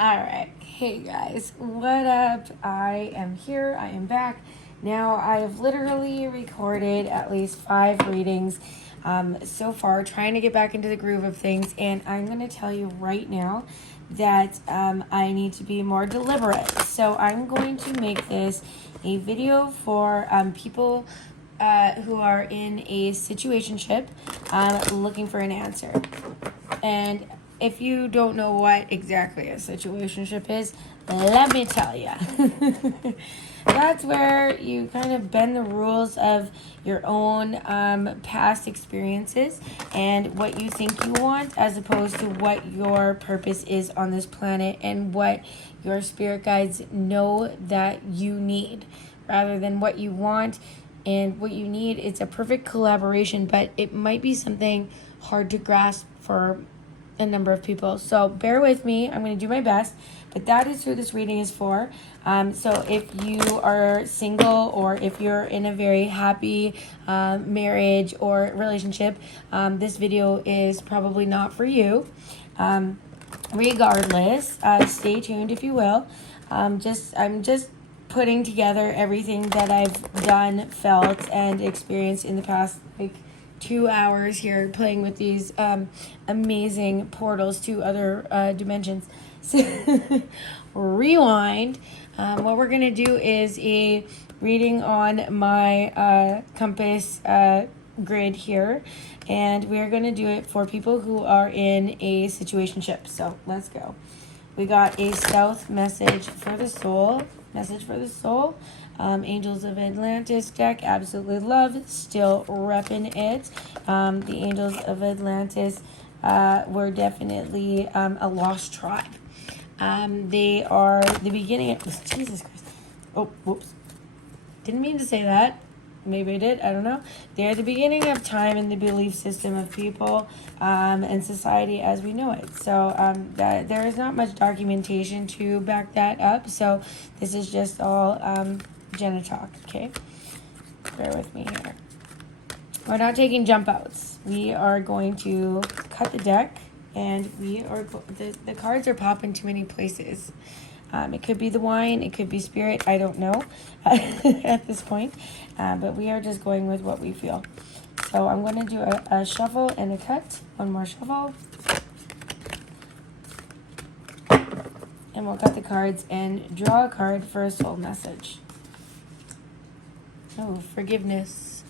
All right. Hey guys, what up? I am here. I am back. Now I have literally recorded at least 5 readings so far, trying to get back into the groove of things. And I'm going to tell you right now that I need to be more deliberate. So I'm going to make this a video for people who are in a situationship looking for an answer. And if you don't know what exactly a situationship is, let me tell you. That's where you kind of bend the rules of your own past experiences and what you think you want, as opposed to what your purpose is on this planet and what your spirit guides know that you need, rather than what you want and what you need. It's a perfect collaboration, but it might be something hard to grasp for a number of people. So bear with me. I'm going to do my best. But that is who this reading is for. So if you are single, or if you're in a very happy marriage or relationship, this video is probably not for you. Regardless, stay tuned if you will. I'm just putting together everything that I've done, felt, and experienced in the past 2 hours here, playing with these amazing portals to other dimensions. So rewind. What we're gonna do is a reading on my compass grid here, and we're gonna do it for people who are in a situationship. So let's go. We got a South message for the soul. Angels of Atlantis deck, absolutely love, still repping it. The Angels of Atlantis were definitely a lost tribe. They are the beginning of, Jesus Christ. Oh, whoops. Didn't mean to say that. Maybe I did. I don't know. They are the beginning of time in the belief system of people and society as we know it. So that there is not much documentation to back that up. So this is just all Jenna talk. Okay, bear with me here. We're not taking jump outs. We are going to cut the deck, and we are the cards are popping too many places. It could be the wine, it could be spirit, I don't know at this point. But we are just going with what we feel. So I'm going to do a shuffle and a cut. One more shuffle. And we'll cut the cards and draw a card for a soul message. Oh, forgiveness.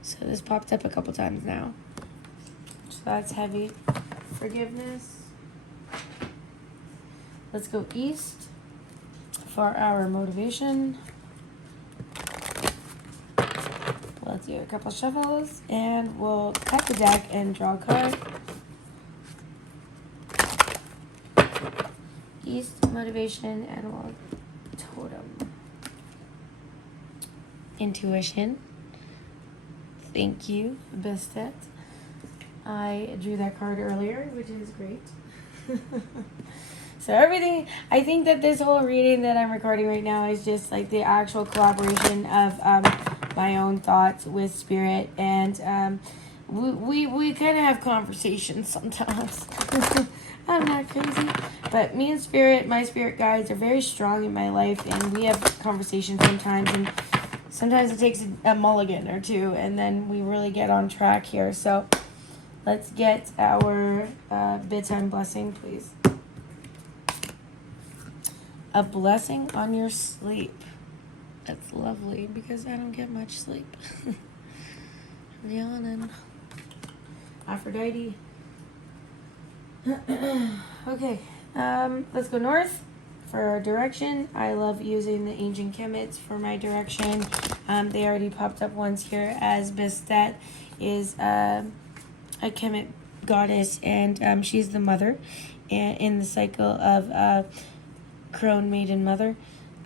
So this popped up a couple times now. So that's heavy. Forgiveness. Let's go east for our motivation. Let's do a couple shuffles, and we'll cut the deck and draw a card. East, motivation, and we'll totem. Intuition. Thank you, Bestet. I drew that card earlier, which is great. So everything, I think that this whole reading that I'm recording right now is just like the actual collaboration of my own thoughts with spirit, and we kind of have conversations sometimes. I'm not crazy, but me and spirit, my spirit guides, are very strong in my life, and we have conversations sometimes, and sometimes it takes a mulligan or two, and then we really get on track here. So let's get our bedtime blessing, please. A blessing on your sleep. That's lovely, because I don't get much sleep. Yawning. Aphrodite. Okay, let's go north for our direction. I love using the ancient chemits for my direction. They already popped up once here, as Bestet is a chemet goddess, and she's the mother in the cycle of crone maiden mother,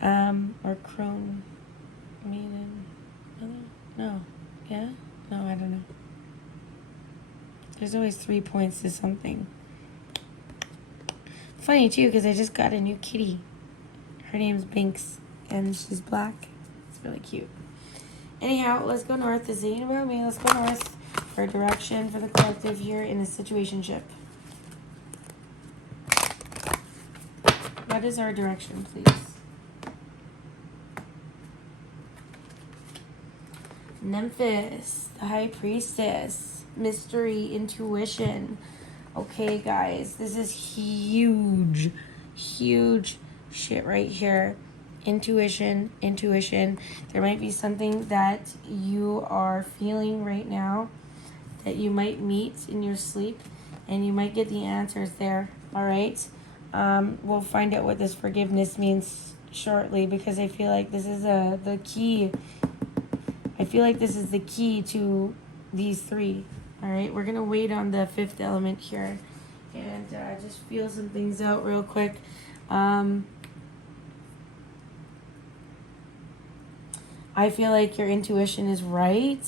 or crone maiden mother. No, yeah, no, I don't know. There's always 3 points to something. Funny too, because I just got a new kitty. Her name's Binks, and she's black. It's really cute. Anyhow, let's go north. This ain't about me. Let's go north for direction for the collective here in a situationship. What is our direction, please? Memphis, the High Priestess, mystery, intuition. Okay, guys, this is huge, huge shit right here. Intuition. There might be something that you are feeling right now that you might meet in your sleep, and you might get the answers there. All right. We'll find out what this forgiveness means shortly, because I feel like this is the key. I feel like this is the key to these three. All right, we're gonna wait on the fifth element here, and just feel some things out real quick. I feel like your intuition is right.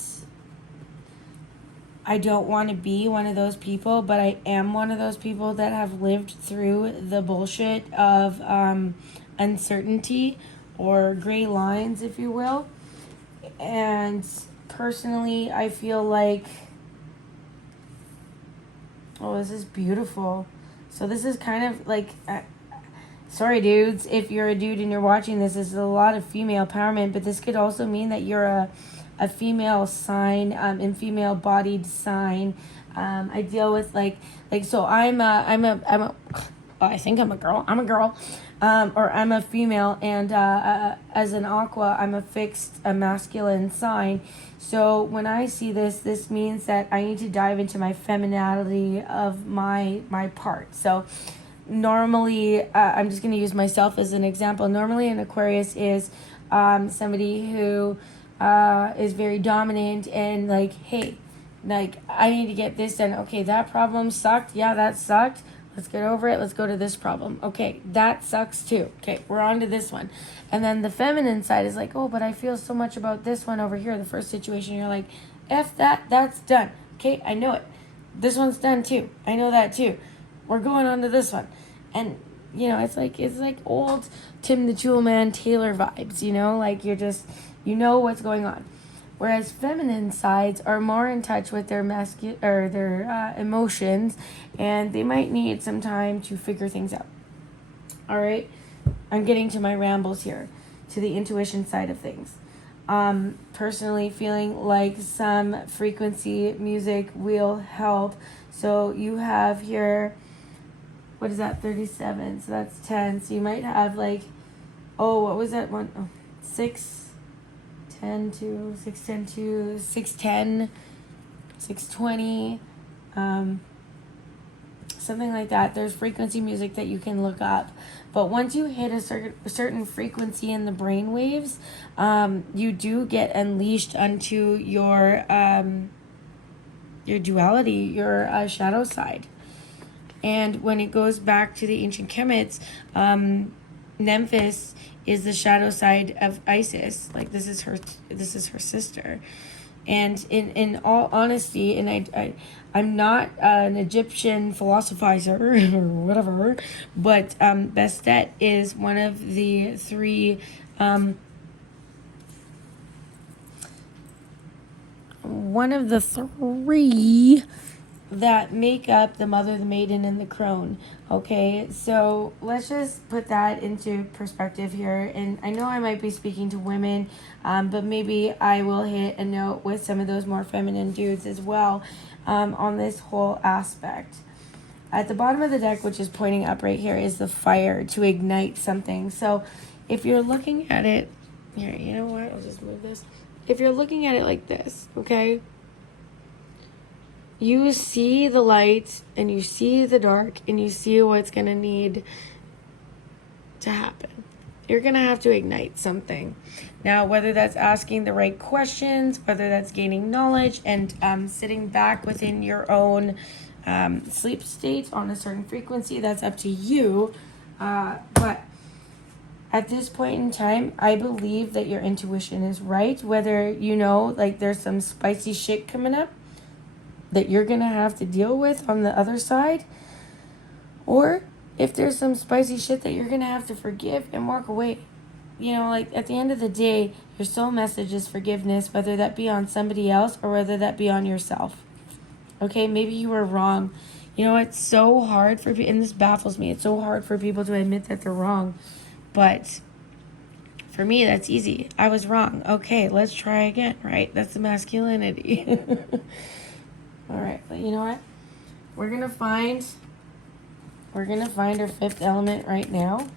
I don't want to be one of those people, but I am one of those people that have lived through the bullshit of uncertainty, or gray lines, if you will. And personally, I feel like, oh, this is beautiful. So this is kind of like, sorry dudes, if you're a dude and you're watching this, this is a lot of female empowerment, but this could also mean that you're a female sign, and female bodied sign. I deal with so I think I'm a girl. I'm a girl, or I'm a female, and as an aqua, I'm a masculine sign. So when I see this, this means that I need to dive into my femininity of my part. So normally, I'm just going to use myself as an example. Normally, an Aquarius is somebody who is very dominant and like, hey, like, I need to get this done. Okay, that problem sucked. Yeah, that sucked. Let's get over it. Let's go to this problem. Okay, that sucks too. Okay, we're on to this one. And then the feminine side is like, oh, but I feel so much about this one over here. The first situation, you're like, F that, that's done. Okay, I know it. This one's done too. I know that too. We're going on to this one. And, you know, it's like old Tim the Toolman Taylor vibes, you know? Like, you're just, you know what's going on. Whereas feminine sides are more in touch with their their emotions, and they might need some time to figure things out. All right, I'm getting to my rambles here, to the intuition side of things. Personally feeling like some frequency music will help. So you have here, what is that, 37, so that's 10. So you might have like, oh, what was that one? Oh, 6, 10 to 610 to 610, 620, something like that. There's frequency music that you can look up, but once you hit a certain frequency in the brain waves, you do get unleashed onto your duality, your shadow side. And when it goes back to the ancient Kemetes, Memphis is the shadow side of Isis. Like, this is her sister. And in all honesty, and I'm not an Egyptian philosophizer or whatever, but Bastet is one of the three that make up the mother, the maiden, and the crone. Okay, so let's just put that into perspective here. And I know I might be speaking to women, but maybe I will hit a note with some of those more feminine dudes as well, on this whole aspect. At the bottom of the deck, which is pointing up right here, is the fire to ignite something. So if you're looking at it, here, you know what, I'll just move this. If you're looking at it like this, okay, you see the light and you see the dark and you see what's going to need to happen. You're going to have to ignite something. Now, whether that's asking the right questions, whether that's gaining knowledge and sitting back within your own sleep state on a certain frequency, that's up to you. But at this point in time, I believe that your intuition is right. Whether, you know, like, there's some spicy shit coming up that you're going to have to deal with on the other side, or if there's some spicy shit that you're going to have to forgive and walk away. You know, like, at the end of the day, your soul message is forgiveness, whether that be on somebody else or whether that be on yourself. Okay, maybe you were wrong. You know, it's so hard for people, and this baffles me. It's so hard for people to admit that they're wrong. But for me, that's easy. I was wrong. Okay, let's try again, right? That's the masculinity. All right, but you know what? We're gonna find our fifth element right now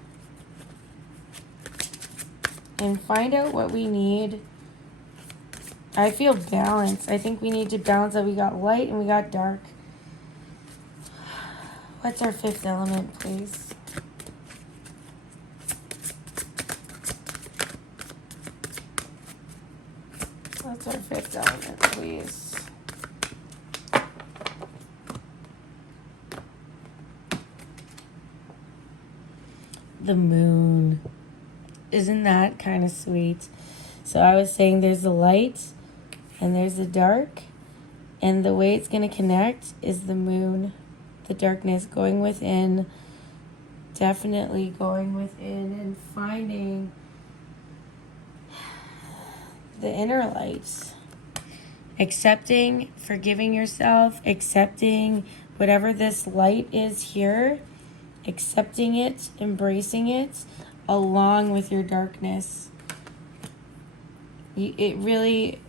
and find out what we need. I feel balance. I think we need to balance that. We got light and we got dark. What's our fifth element, please? What's our fifth element, please? The moon. Isn't that kind of sweet? So I was saying there's the light and there's the dark, and the way it's going to connect is the moon, the darkness, going within, definitely going within and finding the inner light. Accepting, forgiving yourself, accepting whatever this light is here, accepting it, embracing it, along with your darkness. It really,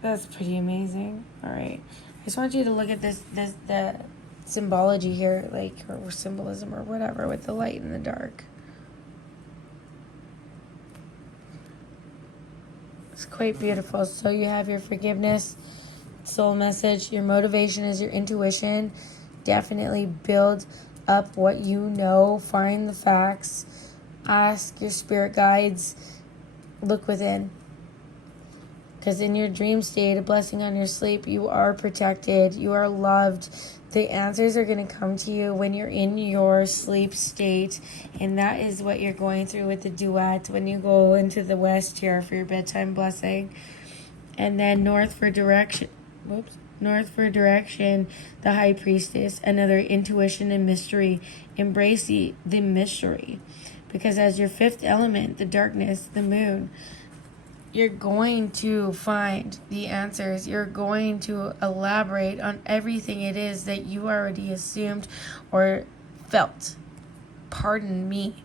that's pretty amazing. All right, I just want you to look at the symbology here, like, or symbolism or whatever, with the light and the dark. It's quite beautiful. So you have your forgiveness, soul message. Your motivation is your intuition. Definitely build up what you know. Find the facts. Ask your spirit guides. Look within. Because in your dream state, a blessing on your sleep, you are protected. You are loved. The answers are going to come to you when you're in your sleep state. And that is what you're going through with the duet when you go into the west here for your bedtime blessing. And then north for direction. North for direction, the high priestess, another intuition and mystery. Embrace the mystery. Because as your fifth element, the darkness, the moon, you're going to find the answers. You're going to elaborate on everything it is that you already assumed or felt. Pardon me.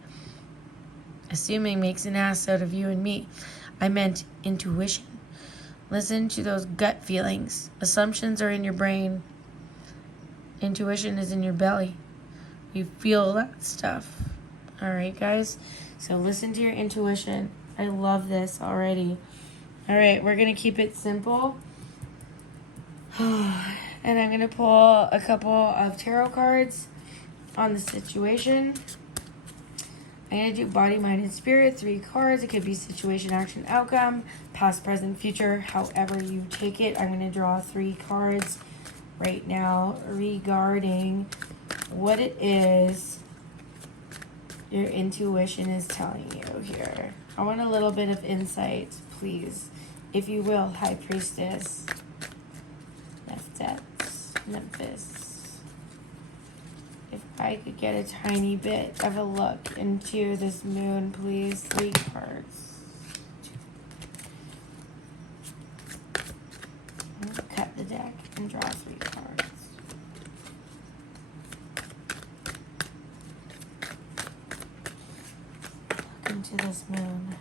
Assuming makes an ass out of you and me. I meant intuition. Listen to those gut feelings. Assumptions are in your brain. Intuition is in your belly. You feel that stuff. All right, guys? So listen to your intuition. I love this already. All right, we're going to keep it simple. And I'm going to pull a couple of tarot cards on the situation. I'm going to do body, mind, and spirit. 3 cards. It could be situation, action, outcome, past, present, future, however you take it. I'm going to draw 3 cards right now regarding what it is your intuition is telling you here. I want a little bit of insight, please. If you will, High Priestess. Nephthys. If I could get a tiny bit of a look into this moon, please. 3 cards. Cut the deck and draw 3 cards. Look into this moon.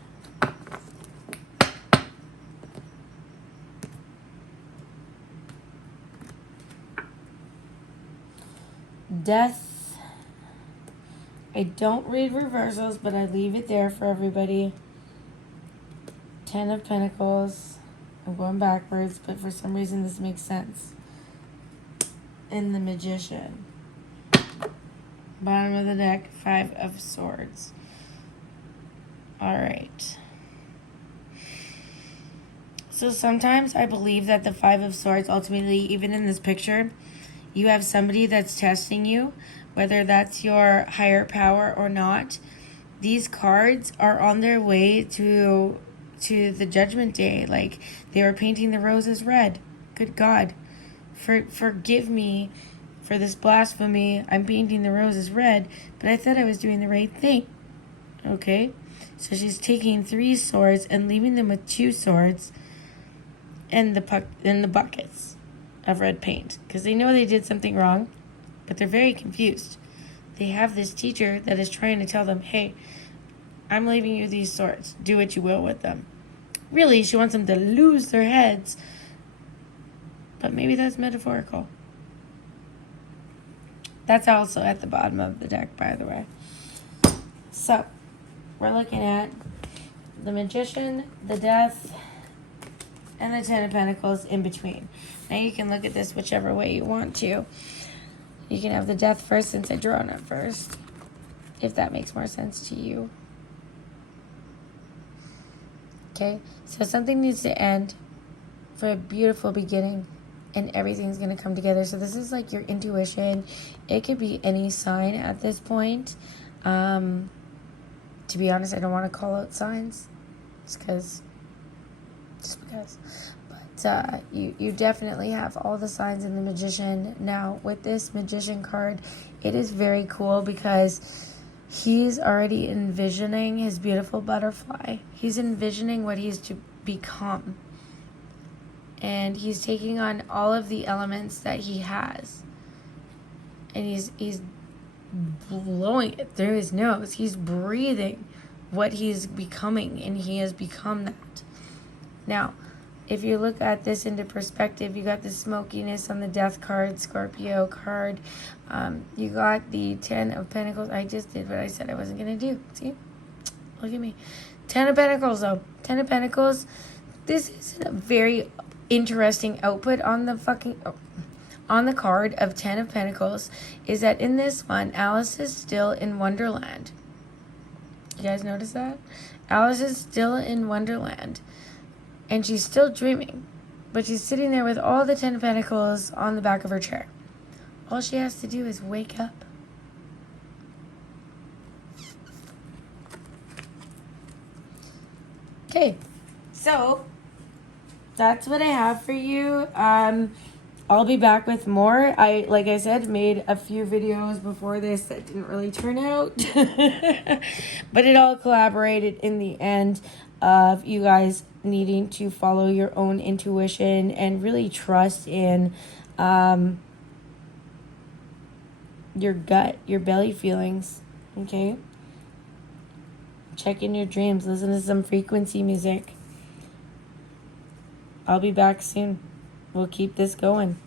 Death. I don't read reversals, but I leave it there for everybody. 10 of Pentacles. I'm going backwards, but for some reason this makes sense. And the Magician. Bottom of the deck, 5 of Swords. All right. So sometimes I believe that the 5 of Swords, ultimately, even in this picture, you have somebody that's testing you, whether that's your higher power or not. These cards are on their way to the judgment day. Like, they were painting the roses red. Good God. Forgive me for this blasphemy. I'm painting the roses red, but I thought I was doing the right thing. Okay? So she's taking 3 swords and leaving them with 2 swords and the buckets. of red paint because they know they did something wrong, but they're very confused. They have this teacher that is trying to tell them, hey, I'm leaving you these swords. Do what you will with them. Really, she wants them to lose their heads, but maybe that's metaphorical. That's also at the bottom of the deck, by the way. So, we're looking at the Magician, the Death, and the Ten of Pentacles in between. Now you can look at this whichever way you want to. You can have the Death first since I drew on it first, if that makes more sense to you. Okay, so something needs to end for a beautiful beginning, and everything's going to come together. So this is like your intuition. It could be any sign at this point. To be honest, I don't want to call out signs. Just because. But you definitely have all the signs in the Magician. Now, with this Magician card, it is very cool because he's already envisioning his beautiful butterfly. He's envisioning what he's to become. And he's taking on all of the elements that he has. And he's blowing it through his nose. He's breathing what he's becoming, and he has become that. Now, if you look at this into perspective, you got the smokiness on the Death card, Scorpio card. You got the Ten of Pentacles. I just did what I said I wasn't going to do. See? Look at me. Ten of Pentacles, though. Ten of Pentacles. This is a very interesting output on the on the card of Ten of Pentacles. Is that in this one, Alice is still in Wonderland. You guys notice that? Alice is still in Wonderland. And she's still dreaming. But she's sitting there with all the Ten of Pentacles on the back of her chair. All she has to do is wake up. Okay. So, that's what I have for you. I'll be back with more. Like I said, made a few videos before this that didn't really turn out. But it all collaborated in the end of you guys needing to follow your own intuition and really trust in your gut, your belly feelings. Okay? Check in your dreams. Listen to some frequency music. I'll be back soon. We'll keep this going.